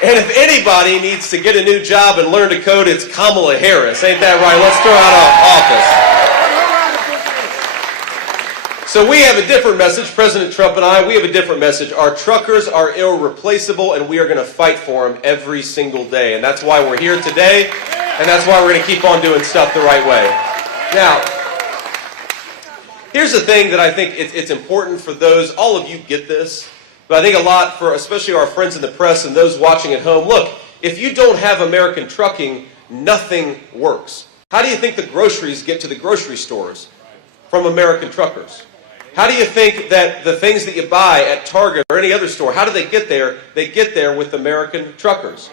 And if anybody needs to get a new job and learn to code, it's Kamala Harris. Ain't that right? Let's throw out office. So we have a different message, President Trump and I, we have a different message. Our truckers are irreplaceable, and we are going to fight for them every single day. And that's why we're here today, and that's why we're going to keep on doing stuff the right way. Now, here's the thing that I think it's important for those, all of you get this, but I think a lot for especially our friends in the press and those watching at home. Look, if you don't have American trucking, nothing works. How do you think the groceries get to the grocery stores? From American truckers. How do you think that the things that you buy at Target or any other store, how do they get there? They get there with American truckers.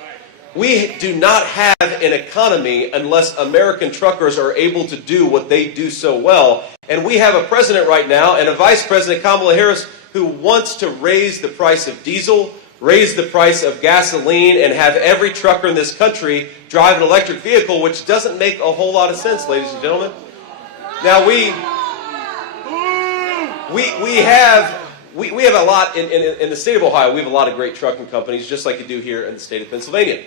We do not have an economy unless American truckers are able to do what they do so well. And we have a president right now and a vice president, Kamala Harris, who wants to raise the price of diesel, raise the price of gasoline, and have every trucker in this country drive an electric vehicle, which doesn't make a whole lot of sense, ladies and gentlemen. Now we have a lot in the state of Ohio. We have a lot of great trucking companies, just like you do here in the state of Pennsylvania.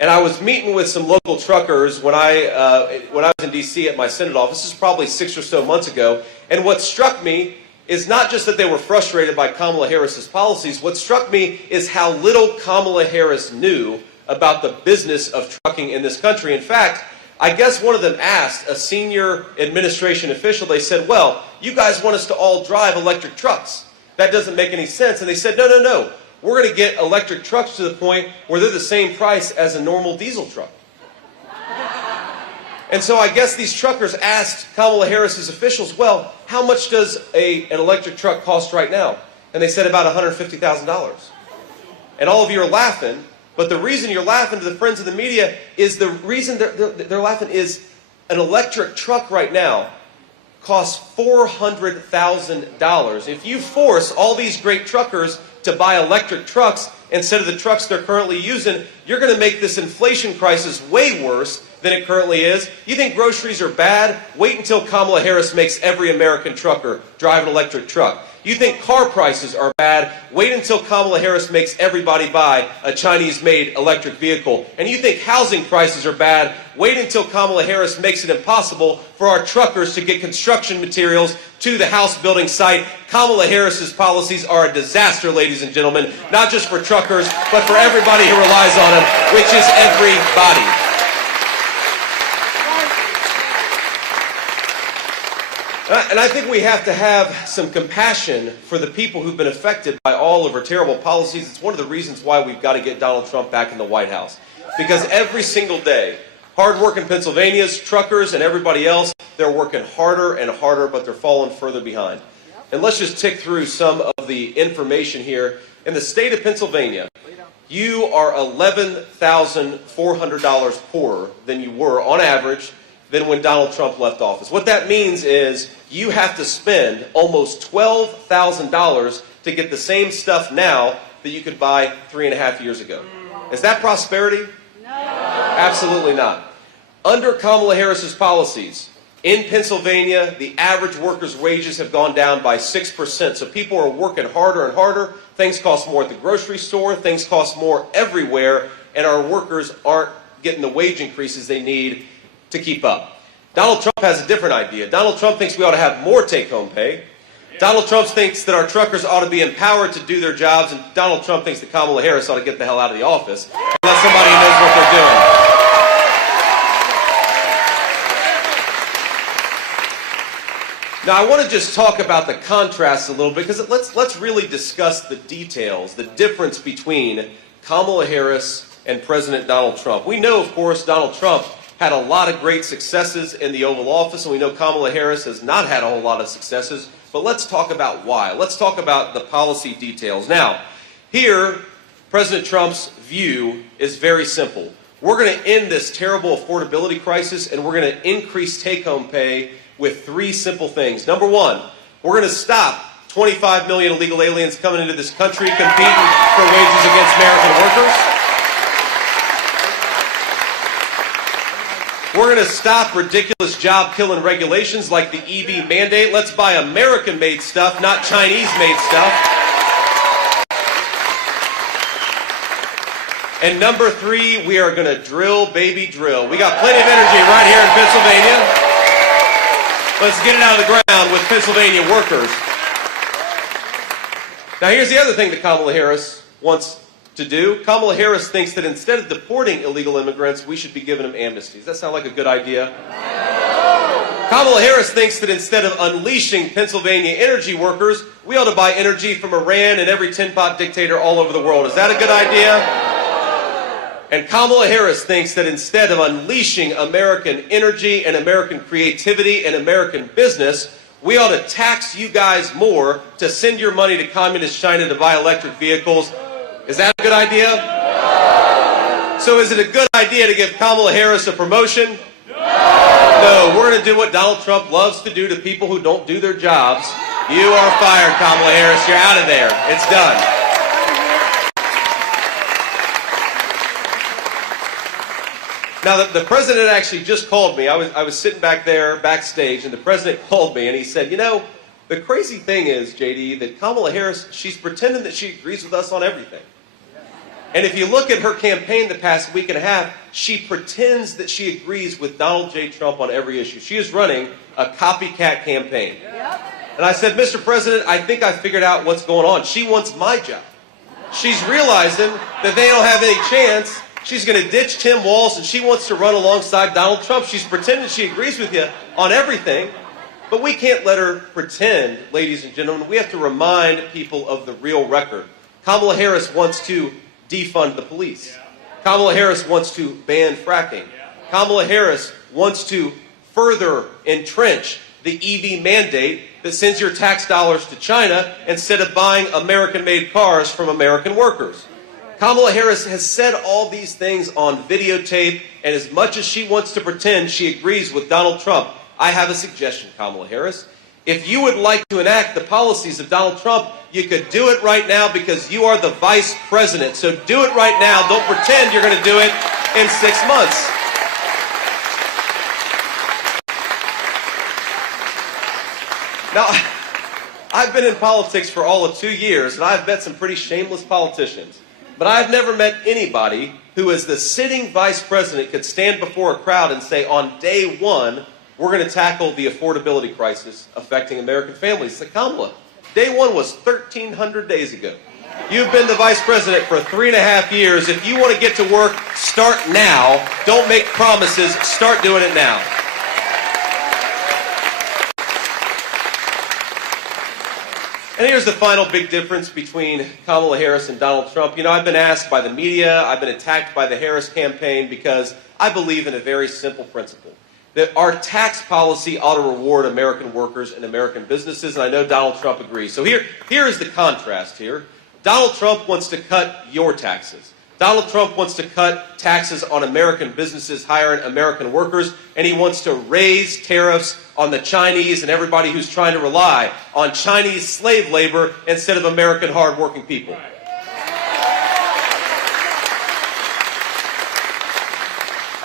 And I was meeting with some local truckers when I was in D.C. at my Senate office. This is probably 6 or so months ago. And what struck me is not just that they were frustrated by Kamala Harris's policies. What struck me is how little Kamala Harris knew about the business of trucking in this country. In fact, I guess one of them asked a senior administration official, they said, well, you guys want us to all drive electric trucks. That doesn't make any sense. And they said, no. We're going to get electric trucks to the point where they're the same price as a normal diesel truck. And so I guess these truckers asked Kamala Harris's officials, well, how much does an electric truck cost right now? And they said about $150,000. And all of you are laughing, but the reason you're laughing to the friends of the media is the reason they're laughing is an electric truck right now costs $400,000. If you force all these great truckers to buy electric trucks instead of the trucks they're currently using, you're going to make this inflation crisis way worse than it currently is. You think groceries are bad? Wait until Kamala Harris makes every American trucker drive an electric truck. You think car prices are bad? Wait until Kamala Harris makes everybody buy a Chinese-made electric vehicle. And you think housing prices are bad? Wait until Kamala Harris makes it impossible for our truckers to get construction materials to the house building site. Kamala Harris's policies are a disaster, ladies and gentlemen, not just for truckers, but for everybody who relies on them, which is everybody. And I think we have to have some compassion for the people who've been affected by all of her terrible policies. It's one of the reasons why we've got to get Donald Trump back in the White House. Because every single day, hard-working Pennsylvanians, truckers, and everybody else, they're working harder and harder, but they're falling further behind. And let's just tick through some of the information here. In the state of Pennsylvania, you are $11,400 poorer than you were, on average, than when Donald Trump left office. What that means is you have to spend almost $12,000 to get the same stuff now that you could buy 3.5 years ago. Is that prosperity? No. Absolutely not. Under Kamala Harris's policies, in Pennsylvania, the average worker's wages have gone down by 6%. So people are working harder and harder. Things cost more at the grocery store. Things cost more everywhere. And our workers aren't getting the wage increases they need to keep up. Donald Trump has a different idea. Donald Trump thinks we ought to have more take-home pay. Donald Trump thinks that our truckers ought to be empowered to do their jobs, and Donald Trump thinks that Kamala Harris ought to get the hell out of the office unless somebody knows what they're doing. Now, I want to just talk about the contrast a little bit, because let's really discuss the details, the difference between Kamala Harris and President Donald Trump. We know, of course, Donald Trump had a lot of great successes in the Oval Office, and we know Kamala Harris has not had a whole lot of successes, but let's talk about why. Let's talk about the policy details. Now, here, President Trump's view is very simple. We're going to end this terrible affordability crisis, and we're going to increase take-home pay with 3 simple things. Number 1, we're going to stop 25 million illegal aliens coming into this country competing for wages against American workers. We're going to stop ridiculous job-killing regulations like the EV mandate. Let's buy American-made stuff, not Chinese-made stuff. And number 3, we are going to drill, baby, drill. We got plenty of energy right here in Pennsylvania. Let's get it out of the ground with Pennsylvania workers. Now, here's the other thing that Kamala Harris wants to do. Kamala Harris thinks that instead of deporting illegal immigrants, we should be giving them amnesties. Does that sound like a good idea? Kamala Harris thinks that instead of unleashing Pennsylvania energy workers, we ought to buy energy from Iran and every tin-pot dictator all over the world. Is that a good idea? And Kamala Harris thinks that instead of unleashing American energy and American creativity and American business, we ought to tax you guys more to send your money to communist China to buy electric vehicles. Is that a good idea? So is it a good idea to give Kamala Harris a promotion? No, we're going to do what Donald Trump loves to do to people who don't do their jobs. You are fired, Kamala Harris. You're out of there. It's done. Now, the president actually just called me. I was sitting back there backstage, and the president called me, and he said, you know, the crazy thing is, JD, that Kamala Harris, she's pretending that she agrees with us on everything. And if you look at her campaign the past week and a half, she pretends that she agrees with Donald J. Trump on every issue. She is running a copycat campaign. And I said, Mr. President, I think I figured out what's going on. She wants my job. She's realizing that they don't have any chance. She's going to ditch Tim Walz, and she wants to run alongside Donald Trump. She's pretending she agrees with you on everything. But we can't let her pretend, ladies and gentlemen. We have to remind people of the real record. Kamala Harris wants to defund the police. Kamala Harris wants to ban fracking. Kamala Harris wants to further entrench the EV mandate that sends your tax dollars to China instead of buying American-made cars from American workers. Kamala Harris has said all these things on videotape, and as much as she wants to pretend she agrees with Donald Trump, I have a suggestion, Kamala Harris. If you would like to enact the policies of Donald Trump, you could do it right now because you are the vice president. So do it right now. Don't pretend you're going to do it in 6 months. Now, I've been in politics for all of 2 years, and I've met some pretty shameless politicians. But I've never met anybody who, as the sitting vice president, could stand before a crowd and say, on day one, we're going to tackle the affordability crisis affecting American families. It's like, Kamala, day one was 1,300 days ago. You've been the vice president for 3.5 years. If you want to get to work, start now. Don't make promises. Start doing it now. And here's the final big difference between Kamala Harris and Donald Trump. You know, I've been asked by the media, I've been attacked by the Harris campaign because I believe in a very simple principle, that our tax policy ought to reward American workers and American businesses, and I know Donald Trump agrees. So here is the contrast here. Donald Trump wants to cut your taxes. Donald Trump wants to cut taxes on American businesses hiring American workers, and he wants to raise tariffs on the Chinese and everybody who's trying to rely on Chinese slave labor instead of American hardworking people.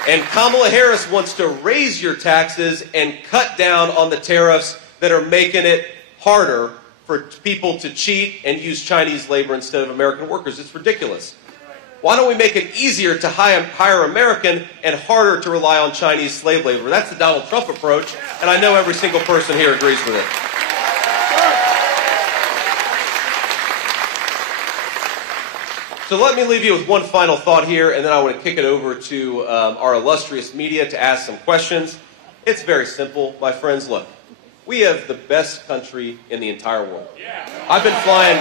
And Kamala Harris wants to raise your taxes and cut down on the tariffs that are making it harder for people to cheat and use Chinese labor instead of American workers. It's ridiculous. Why don't we make it easier to hire American and harder to rely on Chinese slave labor? That's the Donald Trump approach, and I know every single person here agrees with it. So let me leave you with one final thought here, and then I want to kick it over to our illustrious media to ask some questions. It's very simple, my friends. Look, we have the best country in the entire world. I've been flying...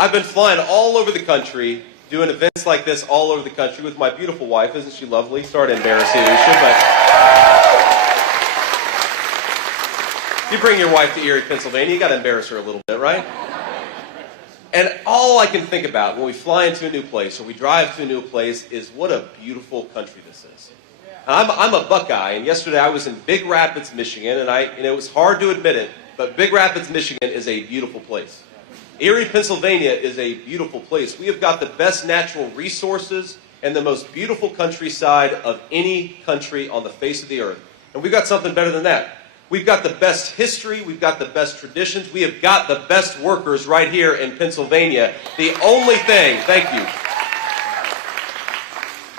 I've been flying all over the country, doing events like this all over the country with my beautiful wife. Isn't she lovely? Sorry to embarrass you, but you bring your wife to Erie, Pennsylvania, you got to embarrass her a little bit, right? And all I can think about when we fly into a new place or we drive to a new place is what a beautiful country this is. And I'm a Buckeye, and yesterday I was in Big Rapids, Michigan, and it was hard to admit it, but Big Rapids, Michigan is a beautiful place. Erie, Pennsylvania is a beautiful place. We have got the best natural resources and the most beautiful countryside of any country on the face of the earth. And we've got something better than that. We've got the best history, we've got the best traditions, we have got the best workers right here in Pennsylvania. The only thing, thank you,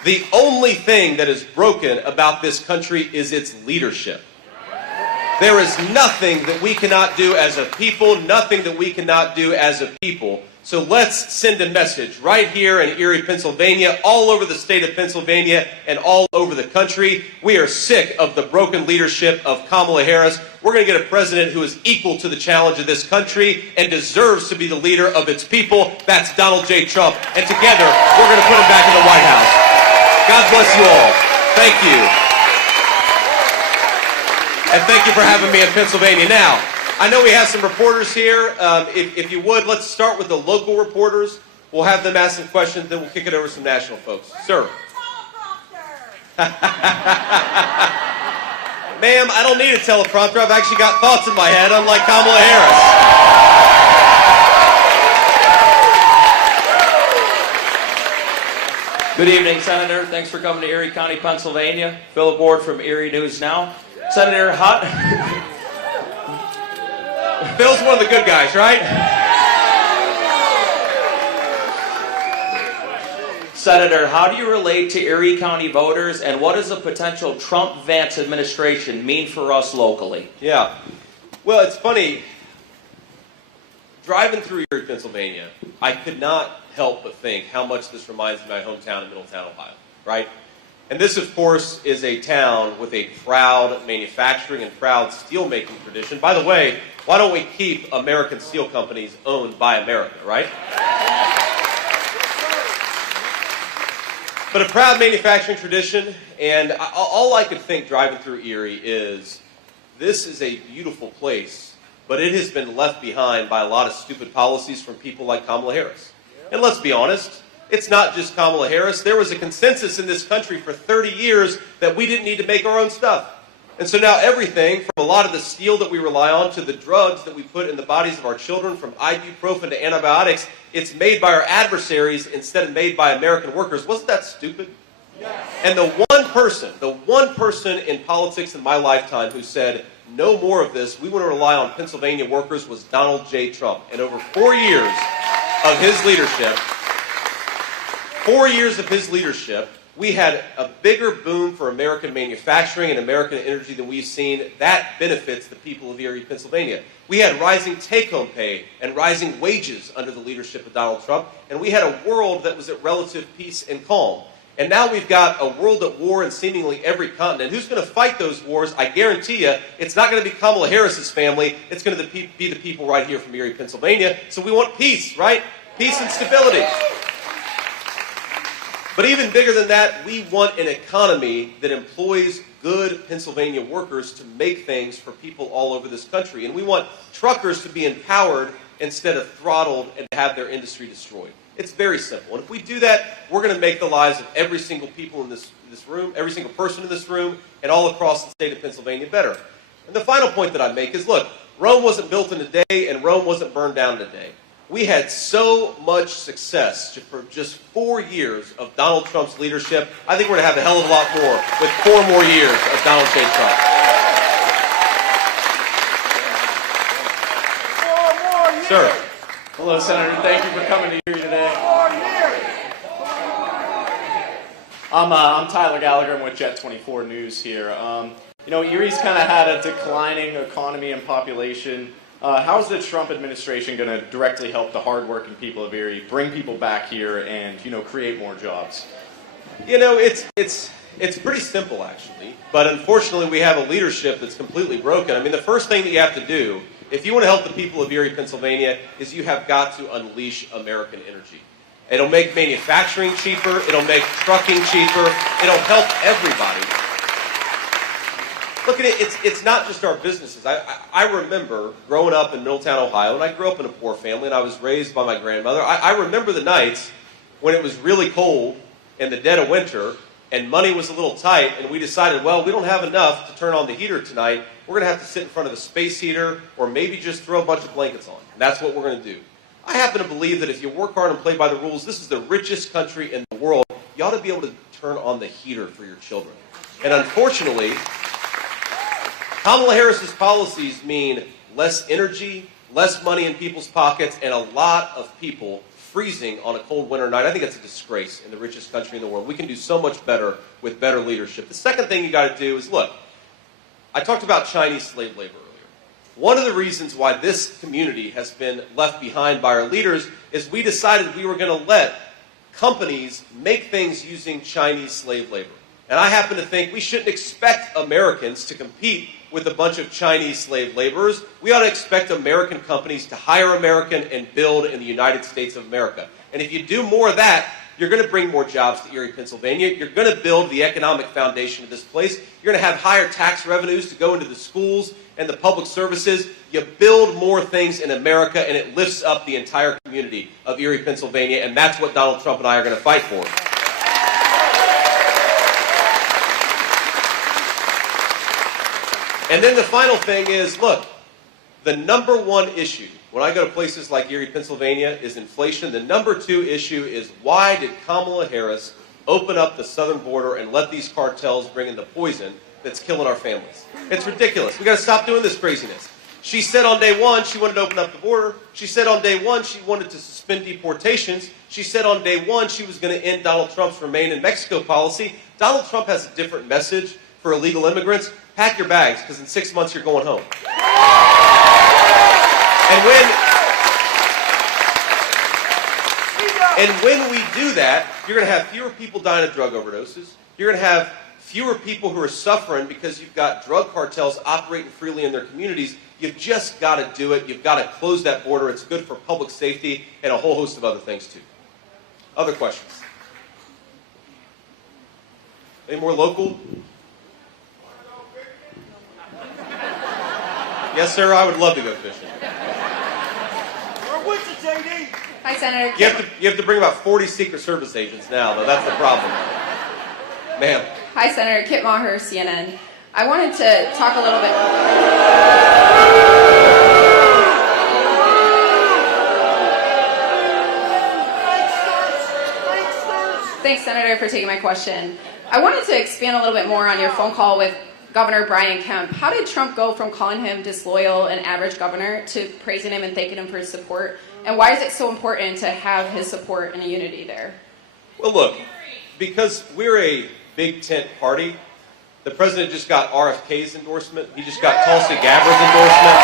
the only thing that is broken about this country is its leadership. There is nothing that we cannot do as a people, nothing that we cannot do as a people. So let's send a message right here in Erie, Pennsylvania, all over the state of Pennsylvania, and all over the country. We are sick of the broken leadership of Kamala Harris. We're going to get a president who is equal to the challenge of this country and deserves to be the leader of its people. That's Donald J. Trump. And together, we're going to put him back in the White House. God bless you all. Thank you. And thank you for having me in Pennsylvania. Now, I know we have some reporters here. If you would, let's start with the local reporters. We'll have them ask some questions, then we'll kick it over to some national folks. Sir. Ma'am, I don't need a teleprompter. I've actually got thoughts in my head, unlike Kamala Harris. Good evening, Senator. Thanks for coming to Erie County, Pennsylvania. Philip Ward from Erie News Now. Senator, Phil's one of the good guys, right? Senator, how do you relate to Erie County voters, and what does a potential Trump-Vance administration mean for us locally? Yeah. Well, it's funny. Driving through Erie, Pennsylvania, I could not help but think how much this reminds me of my hometown in Middletown, Ohio, right? And this, of course, is a town with a proud manufacturing and proud steel-making tradition. By the way, why don't we keep American steel companies owned by America, right? But a proud manufacturing tradition, and all I could think driving through Erie is, this is a beautiful place, but it has been left behind by a lot of stupid policies from people like Kamala Harris. And let's be honest, it's not just Kamala Harris. There was a consensus in this country for 30 years that we didn't need to make our own stuff. And so now everything, from a lot of the steel that we rely on to the drugs that we put in the bodies of our children, from ibuprofen to antibiotics, it's made by our adversaries instead of made by American workers. Wasn't that stupid? Yes. And the one person in politics in my lifetime who said, no more of this, we want to rely on Pennsylvania workers, was Donald J. Trump. And over 4 years of his leadership, 4 years of his leadership, we had a bigger boom for American manufacturing and American energy than we've seen. That benefits the people of Erie, Pennsylvania. We had rising take-home pay and rising wages under the leadership of Donald Trump, and we had a world that was at relative peace and calm. And now we've got a world at war in seemingly every continent. Who's going to fight those wars? I guarantee you, it's not going to be Kamala Harris's family. It's going to be the people right here from Erie, Pennsylvania. So we want peace, right? Peace and stability. But even bigger than that, we want an economy that employs good Pennsylvania workers to make things for people all over this country. And we want truckers to be empowered instead of throttled and have their industry destroyed. It's very simple. And if we do that, we're going to make the lives of every single people in this room, every single person in this room, and all across the state of Pennsylvania better. And the final point that I make is, look, Rome wasn't built in a day and Rome wasn't burned down in a day. We had so much success for just 4 years of Donald Trump's leadership. I think we're going to have a hell of a lot more with 4 more years of Donald J. Trump. 4 more years. Sir. Hello, Senator. Thank you for coming to Erie today. 4 years. I'm Tyler Gallagher. I'm with Jet 24 News here. Erie's kind of had a declining economy and population. How is the Trump administration going to directly help the hardworking people of Erie bring people back here and, create more jobs? It's pretty simple, actually. But unfortunately, we have a leadership that's completely broken. I mean, the first thing that you have to do, if you want to help the people of Erie, Pennsylvania, is you have got to unleash American energy. It'll make manufacturing cheaper. It'll make trucking cheaper. It'll help everybody. Look at it, it's not just our businesses. I remember growing up in Middletown, Ohio, and I grew up in a poor family, and I was raised by my grandmother. I remember the nights when it was really cold in the dead of winter, and money was a little tight, and we decided, well, we don't have enough to turn on the heater tonight. We're going to have to sit in front of a space heater, or maybe just throw a bunch of blankets on. And that's what we're going to do. I happen to believe that if you work hard and play by the rules, this is the richest country in the world. You ought to be able to turn on the heater for your children. And unfortunately, Kamala Harris's policies mean less energy, less money in people's pockets, and a lot of people freezing on a cold winter night. I think it's a disgrace in the richest country in the world. We can do so much better with better leadership. The second thing you got to do is, look, I talked about Chinese slave labor earlier. One of the reasons why this community has been left behind by our leaders is we decided we were going to let companies make things using Chinese slave labor. And I happen to think we shouldn't expect Americans to compete with a bunch of Chinese slave laborers. We ought to expect American companies to hire American and build in the United States of America. And if you do more of that, you're going to bring more jobs to Erie, Pennsylvania. You're going to build the economic foundation of this place. You're going to have higher tax revenues to go into the schools and the public services. You build more things in America, and it lifts up the entire community of Erie, Pennsylvania, and that's what Donald Trump and I are going to fight for. And then the final thing is, look, the number one issue when I go to places like Erie, Pennsylvania, is inflation. The number two issue is, why did Kamala Harris open up the southern border and let these cartels bring in the poison that's killing our families? It's ridiculous. We've got to stop doing this craziness. She said on day one she wanted to open up the border. She said on day one she wanted to suspend deportations. She said on day one she was going to end Donald Trump's Remain in Mexico policy. Donald Trump has a different message for illegal immigrants. Pack your bags, because in 6 months you're going home. And when we do that, you're going to have fewer people dying of drug overdoses. You're going to have fewer people who are suffering because you've got drug cartels operating freely in their communities. You've just got to do it. You've got to close that border. It's good for public safety and a whole host of other things, too. Other questions? Any more local? Yes, sir, I would love to go fishing. We're with you, JD. Hi, Senator. You have to bring about 40 Secret Service agents now, though. That's the problem. Ma'am. Hi, Senator. Kit Maher, CNN. I wanted to talk a little bit. Thanks, Senator, for taking my question. I wanted to expand a little bit more on your phone call with Governor Brian Kemp. How did Trump go from calling him disloyal and average governor to praising him and thanking him for his support? And why is it so important to have his support and a unity there? Well, look, because we're a big tent party, the president just got RFK's endorsement. He just got Tulsi Gabbard's endorsement.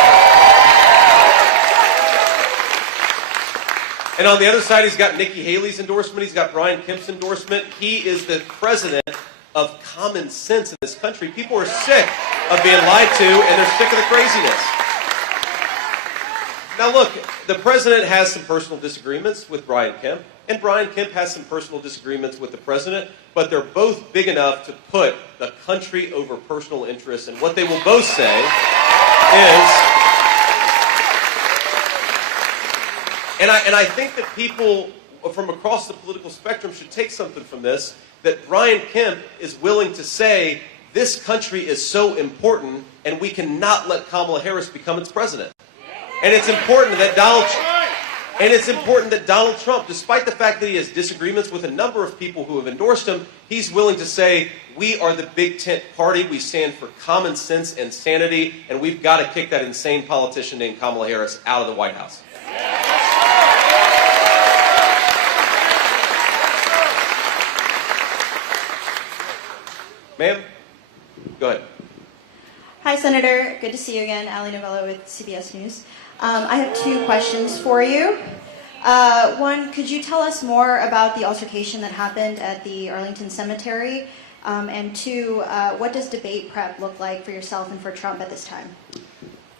And on the other side, he's got Nikki Haley's endorsement. He's got Brian Kemp's endorsement. He is the president of common sense in this country. People are sick of being lied to, and they're sick of the craziness. Now look, the president has some personal disagreements with Brian Kemp, and Brian Kemp has some personal disagreements with the president, but they're both big enough to put the country over personal interests, and what they will both say is, and I think that people from across the political spectrum should take something from this, that Brian Kemp is willing to say this country is so important and we cannot let Kamala Harris become its president. And it's important that Donald Trump, despite the fact that he has disagreements with a number of people who have endorsed him, he's willing to say, we are the big tent party, we stand for common sense and sanity, and we've got to kick that insane politician named Kamala Harris out of the White House. Ma'am, go ahead. Hi, Senator. Good to see you again. Ali Novello with CBS News. I have two questions for you. One, could you tell us more about the altercation that happened at the Arlington Cemetery? And two, what does debate prep look like for yourself and for Trump at this time?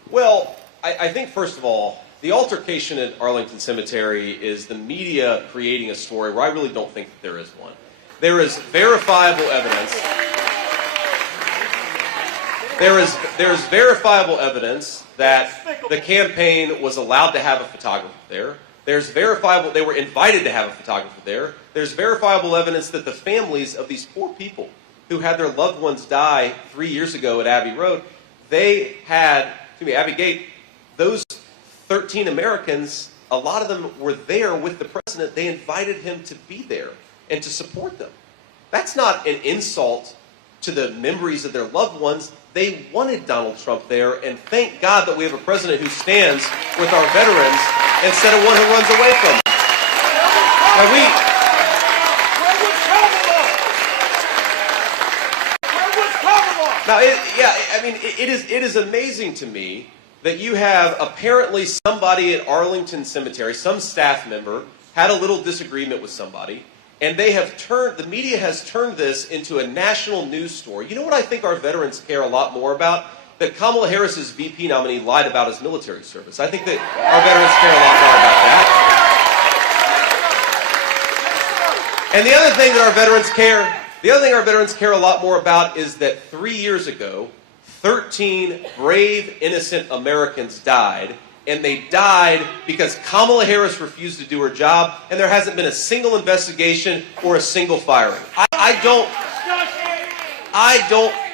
Well, I think, first of all, the altercation at Arlington Cemetery is the media creating a story where I really don't think that there is one. There is verifiable evidence. There is verifiable evidence that the campaign was allowed to have a photographer there. There's verifiable, they were invited to have a photographer there. There's verifiable evidence that the families of these poor people who had their loved ones die 3 years ago at Abbey Road, Abbey Gate, those 13 Americans a lot of them were there with the president. They invited him to be there and to support them. That's not an insult to the memories of their loved ones. They wanted Donald Trump there, and thank God that we have a president who stands with our veterans instead of one who runs away from them. Now Where was Kamala? Where was Kamala? Now, it is amazing to me that you have apparently somebody at Arlington Cemetery, some staff member, had a little disagreement with somebody, and the media has turned this into a national news story. You know what I think our veterans care a lot more about? That Kamala Harris's VP nominee lied about his military service. I think that our veterans care a lot more about that. And the other thing our veterans care a lot more about is that 3 years ago, 13 brave, innocent Americans died, and they died because Kamala Harris refused to do her job, and there hasn't been a single investigation or a single firing.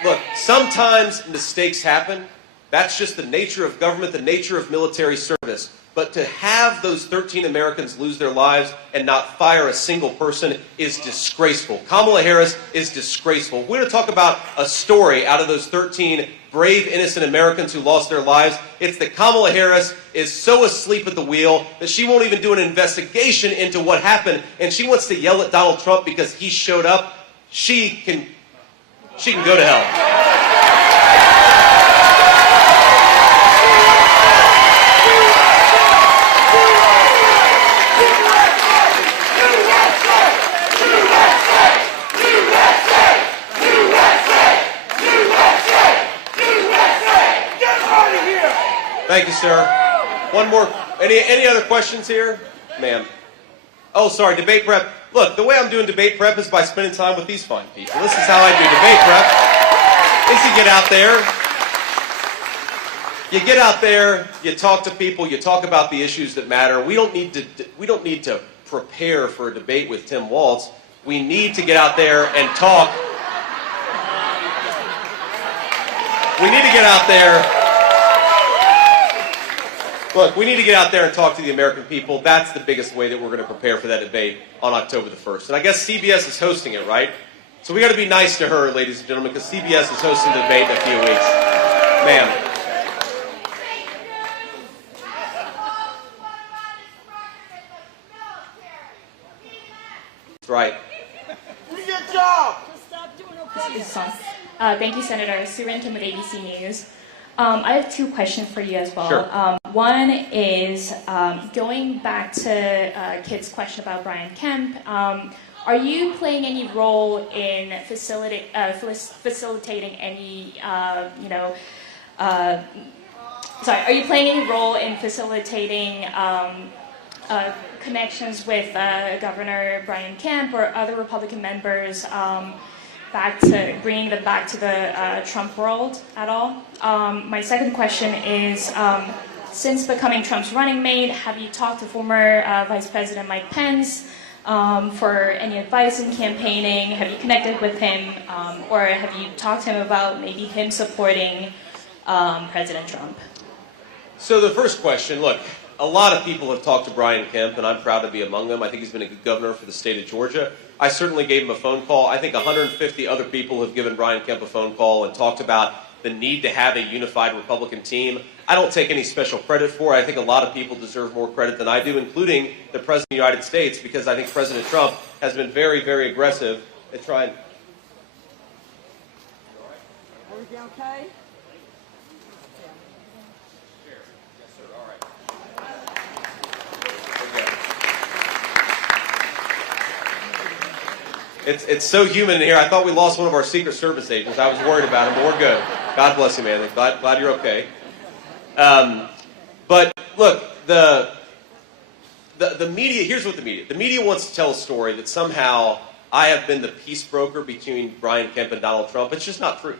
Look, sometimes mistakes happen. That's just the nature of government, the nature of military service. But to have those 13 Americans lose their lives and not fire a single person is disgraceful. Kamala Harris is disgraceful. We're going to talk about a story out of those 13 brave, innocent Americans who lost their lives. It's that Kamala Harris is so asleep at the wheel that she won't even do an investigation into what happened, and she wants to yell at Donald Trump because he showed up. She can go to hell. Thank you, sir. One more. Any other questions here? Ma'am. Oh, sorry, debate prep. Look, the way I'm doing debate prep is by spending time with these fine people. This is how I do debate prep. Is you get out there. You get out there, you talk to people, you talk about the issues that matter. We don't need to prepare for a debate with Tim Walz. We need to get out there and talk. We need to get out there. Look, we need to get out there and talk to the American people. That's the biggest way that we're going to prepare for that debate on October the 1st. And I guess CBS is hosting it, right? So we got to be nice to her, ladies and gentlemen, because CBS is hosting the debate in a few weeks. Ma'am. That's right. Do your job. Thank you, Senator. Surin Kim with ABC News. I have two questions for you as well. Sure. One is going back to Kit's question about Brian Kemp. Are you playing any role in facilitating any, are you playing any role in facilitating connections with Governor Brian Kemp or other Republican members? Bringing them back to the Trump world at all? My second question is, since becoming Trump's running mate, have you talked to former Vice President Mike Pence for any advice in campaigning? Have you connected with him, or have you talked to him about maybe him supporting President Trump? So the first question, look, a lot of people have talked to Brian Kemp, and I'm proud to be among them. I think he's been a good governor for the state of Georgia. I certainly gave him a phone call. I think 150 other people have given Brian Kemp a phone call and talked about the need to have a unified Republican team. I don't take any special credit for it. I think a lot of people deserve more credit than I do, including the President of the United States, because I think President Trump has been very, very aggressive at trying. Everything okay? It's so humid in here. I thought we lost one of our Secret Service agents. I was worried about him, but we're good. God bless you, man. Glad you're okay. But look, the media, here's what the media wants to tell a story that somehow I have been the peace broker between Brian Kemp and Donald Trump. It's just not true.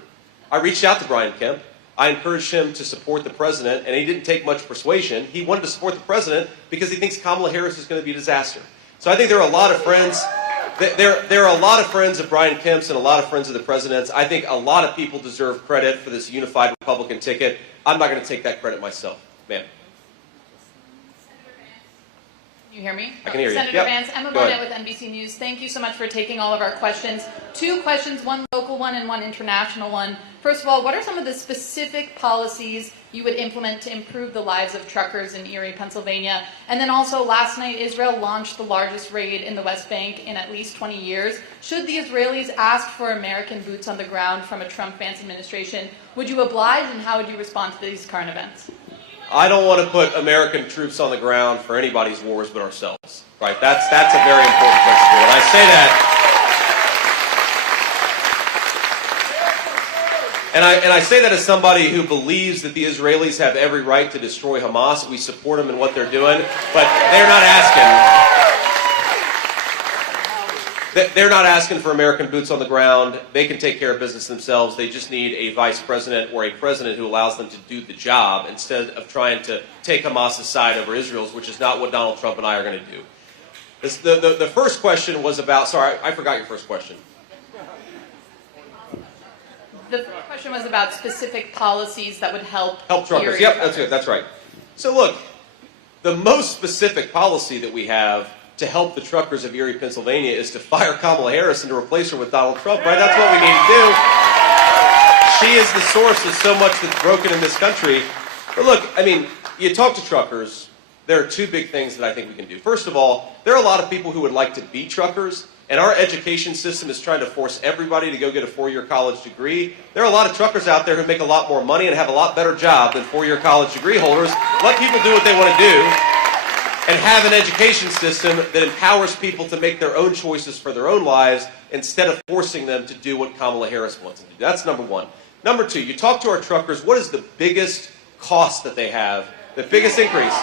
I reached out to Brian Kemp. I encouraged him to support the president, and he didn't take much persuasion. He wanted to support the president because he thinks Kamala Harris is going to be a disaster. So I think there are a lot of friends. There are a lot of friends of Brian Kemp's and a lot of friends of the president's. I think a lot of people deserve credit for this unified Republican ticket. I'm not going to take that credit myself. Ma'am. Can you hear me? I can hear you. Senator Yep. Vance, Emma Go Barnett ahead. with NBC News. Thank you so much for taking all of our questions. 2 questions, one local one and one international one. First of all, what are some of the specific policies you would implement to improve the lives of truckers in Erie, Pennsylvania? And then also, last night, Israel launched the largest raid in the West Bank in at least 20 years. Should the Israelis ask for American boots on the ground from a Trump-Vance administration, would you oblige, and how would you respond to these current events? I don't want to put American troops on the ground for anybody's wars but ourselves. Right? That's a very important principle. And I say that. And I say that as somebody who believes that the Israelis have every right to destroy Hamas. We support them in what they're doing, but they're not asking. They're not asking for American boots on the ground. They can take care of business themselves. They just need a vice president or a president who allows them to do the job instead of trying to take Hamas's side over Israel's, which is not what Donald Trump and I are going to do. The first question was about, sorry, I forgot your first question. The first question was about specific policies that would help truckers. Erie Yep, truckers. that's good. That's right. So look, the most specific policy that we have to help the truckers of Erie, Pennsylvania is to fire Kamala Harris and to replace her with Donald Trump, right? That's what we need to do. She is the source of so much that's broken in this country. But look, I mean, you talk to truckers, there are 2 big things that I think we can do. First of all, there are a lot of people who would like to be truckers, and our education system is trying to force everybody to go get a 4-year college degree. There are a lot of truckers out there who make a lot more money and have a lot better job than 4-year college degree holders. Let people do what they want to do, and have an education system that empowers people to make their own choices for their own lives instead of forcing them to do what Kamala Harris wants them to do. That's number 1. Number 2, you talk to our truckers, what is the biggest cost that they have, the biggest increase?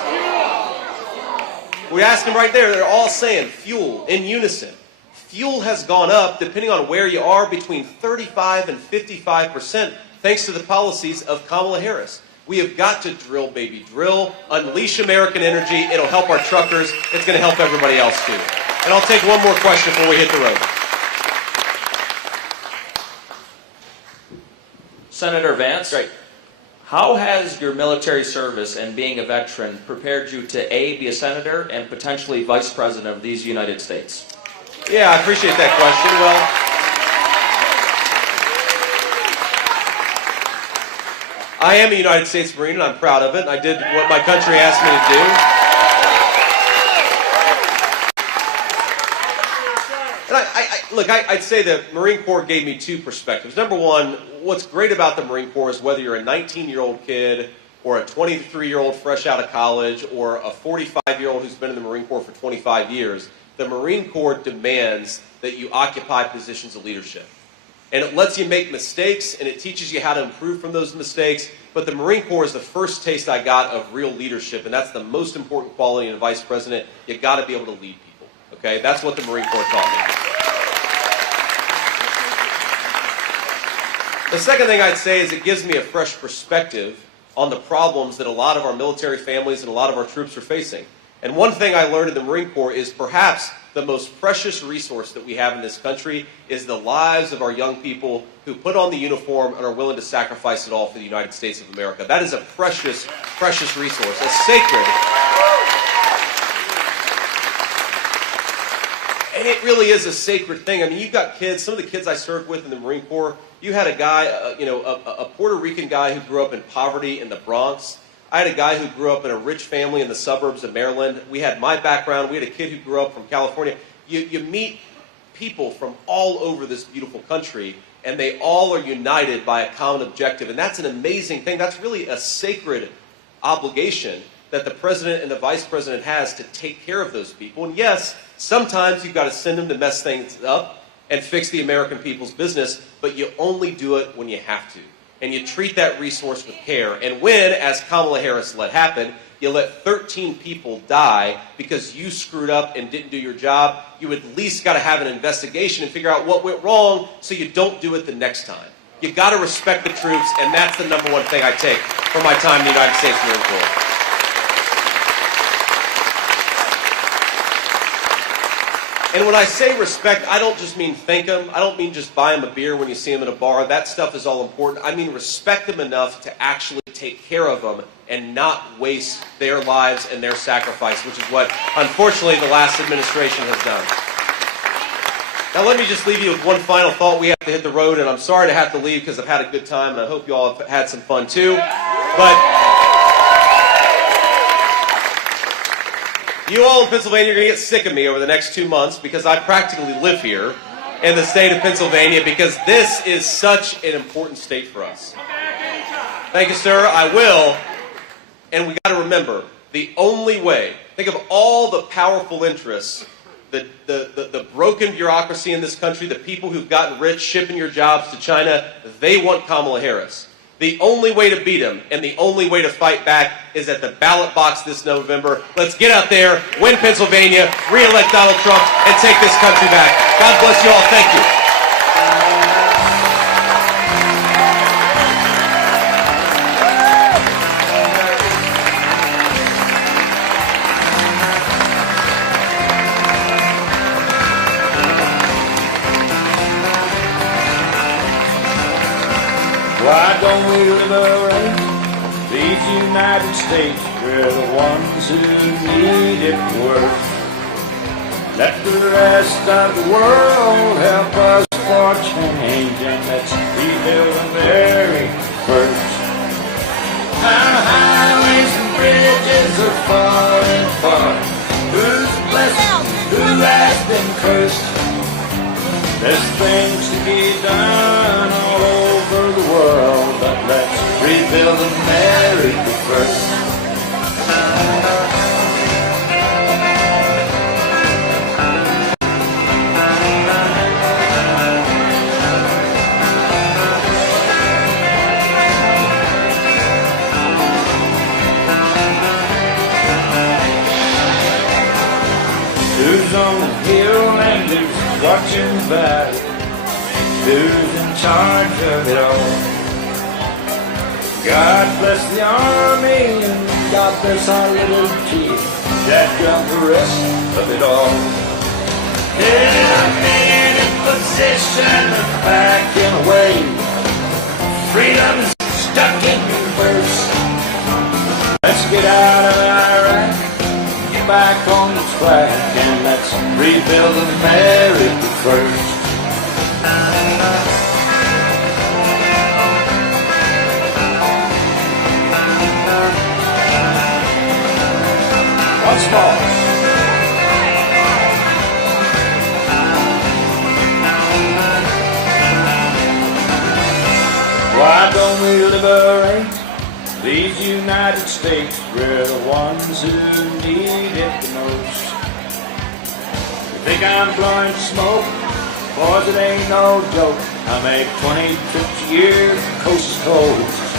We ask them right there, they're all saying fuel in unison. Fuel has gone up, depending on where you are, between 35 and 55%, thanks to the policies of Kamala Harris. We have got to drill, baby, drill, unleash American energy. It'll help our truckers. It's going to help everybody else, too. And I'll take one more question before we hit the road. Senator Vance, Great. how has your military service and being a veteran prepared you to A, be a senator and potentially vice president of these United States? Yeah, I appreciate that question. Well, I am a United States Marine, and I'm proud of it. I did what my country asked me to do. And I'd say the Marine Corps gave me 2 perspectives. Number 1, what's great about the Marine Corps is whether you're a 19-year-old kid or a 23-year-old fresh out of college or a 45-year-old who's been in the Marine Corps for 25 years, the Marine Corps demands that you occupy positions of leadership. And it lets you make mistakes, and it teaches you how to improve from those mistakes. But the Marine Corps is the first taste I got of real leadership, and that's the most important quality in a vice president. You got to be able to lead people. Okay, that's what the Marine Corps taught me. The second thing I'd say is it gives me a fresh perspective on the problems that a lot of our military families and a lot of our troops are facing. And one thing I learned in the Marine Corps is perhaps the most precious resource that we have in this country is the lives of our young people who put on the uniform and are willing to sacrifice it all for the United States of America. That is a precious, precious resource, a sacred. And it really is a sacred thing. I mean, you've got kids, some of the kids I served with in the Marine Corps, you had a guy, a Puerto Rican guy who grew up in poverty in the Bronx. I had a guy who grew up in a rich family in the suburbs of Maryland. We had my background. We had a kid who grew up from California. You meet people from all over this beautiful country, and they all are united by a common objective. And that's an amazing thing. That's really a sacred obligation that the president and the vice president has to take care of those people. And yes, sometimes you've got to send them to mess things up and fix the American people's business, but you only do it when you have to. And you treat that resource with care. And when, as Kamala Harris let happen, you let 13 people die because you screwed up and didn't do your job, you at least got to have an investigation and figure out what went wrong so you don't do it the next time. You got to respect the troops, and that's the number 1 thing I take from my time in the United States Marine Corps. And when I say respect, I don't just mean thank them. I don't mean just buy them a beer when you see them in a bar. That stuff is all important. I mean respect them enough to actually take care of them and not waste their lives and their sacrifice, which is what, unfortunately, the last administration has done. Now, let me just leave you with one final thought. We have to hit the road, and I'm sorry to have to leave because I've had a good time, and I hope you all have had some fun too. But you all in Pennsylvania are going to get sick of me over the next 2 months because I practically live here in the state of Pennsylvania because this is such an important state for us. Thank you, sir. I will. And we got to remember, the only way, think of all the powerful interests, the broken bureaucracy in this country, the people who've gotten rich shipping your jobs to China, they want Kamala Harris. The only way to beat them and the only way to fight back is at the ballot box this November. Let's get out there, win Pennsylvania, re-elect Donald Trump, and take this country back. God bless you all. Thank you. Why don't we liberate these United States? We're the ones who need it worst. Let the rest of the world help us for change, and let's rebuild the very first. Our highways and bridges are falling apart. Who's blessed? Who has been cursed? There's things to be done all over the world, but let's rebuild America first. Who's on the hill and who's watching the battle? Who's in charge of it all? God bless the army and God bless our little chief. Jack got the rest of it all. Enemy in position and backing away. Freedom's stuck in reverse. Let's get out of Iraq, get back on the track, and let's rebuild America first. Once more. Why don't we liberate these United States? We're the ones who need it the most. You think I'm blowing smoke? Boys, it ain't no joke. I make 20 trips a year, coast to coast.